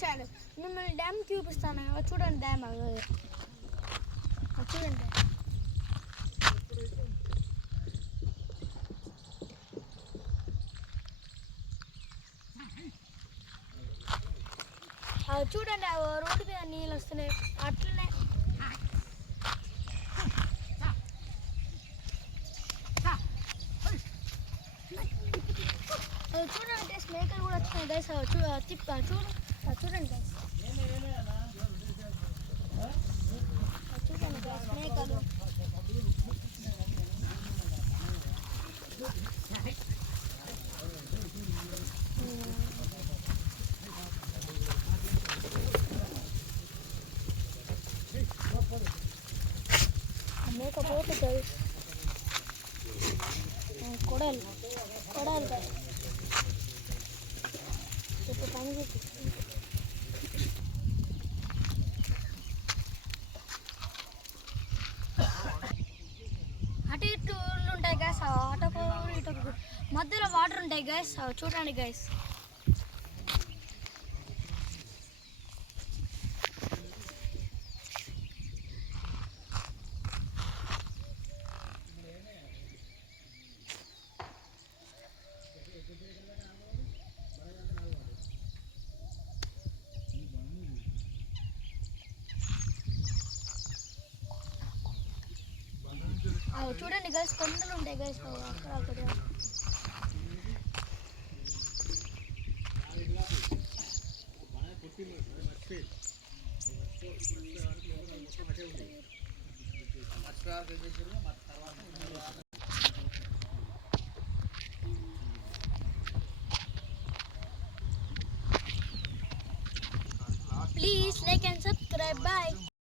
Channel మిమ్మల్ని dam చూపిస్తాను. చూడండి డ్యామ్ చూడండి. చూడండి రోడ్డు మీద నీళ్ళు వస్తున్నాయి. అట్లనే చూడండి మేకలు కూడా వచ్చినాయి గైస్. చూడండి గైస్, చూడండి గైస్ మేకలు. మేకపోతే గైస్ కొడాలి గైస్. ఇప్పుడు పని చూపిస్తుంది. అటు ఇటు ఊళ్ళు ఉంటాయి గైస్. అటొక ఊరు ఇటొక ఊరు, మధ్యలో వాటర్ ఉంటాయి గైస్. చూడండి గైస్. చూడండి గైస్, కొండలు ఉంటాయి గైస్ అక్కడ. Please like and subscribe. Bye.